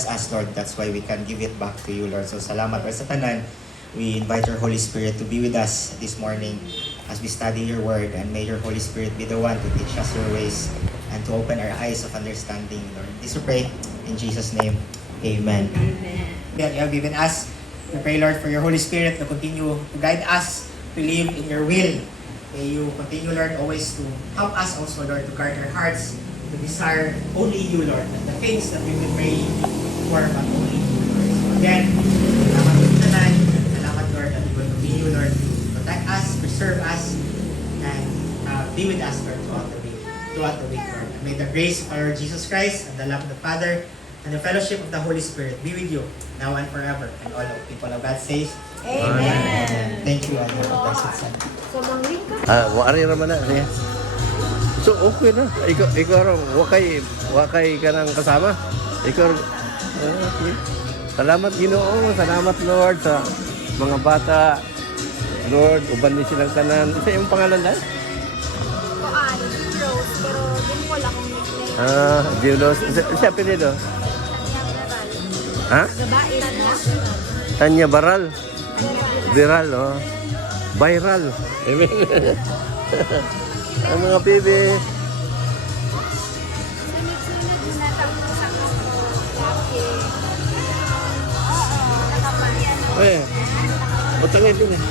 bless us, Lord. That's why we can give it back to you, Lord. So salamat, Lord, sa tanan. We invite your Holy Spirit to be with us this morning as we study your word, and may your Holy Spirit be the one to teach us your ways and to open our eyes of understanding, Lord. This we pray in Jesus' name. Amen. Amen. You have given us. We pray, Lord, for your Holy Spirit to continue to guide us to live in your will. May you continue, Lord, always to help us also, Lord, to guard our hearts, to desire only you, Lord, and the things that we will pray for, but only you, Lord. So again, salamat po tanan. Salamat, Lord, that you will continue, Lord, to protect us, preserve us, and be with us, Lord, throughout the week, Lord. And may the grace of our Lord Jesus Christ and the love of the Father and the fellowship of the Holy Spirit be with you now and forever. And all of people of God says, Amen. thank you, and have a blessed Sunday. So, mangling ka. Wari naman na siya. So okay na. Ikaw ro wakay ka nang kasama. Ikaw okay. Salamat Ginoo, salamat Lord sa mga bata. Lord, uban ni silang tanan. Isa yung pangalan dahil? Kuan, Rose, pero din mo lang kung nickname. Julos. Siya pinido? Ha? Babae na. Tanya Baral. Viral, oh. Viral. Amen. Ang mga baby. Sunod-sunod na tapos ako. Laki. Oo, nakapaya. Eh, utangin din eh.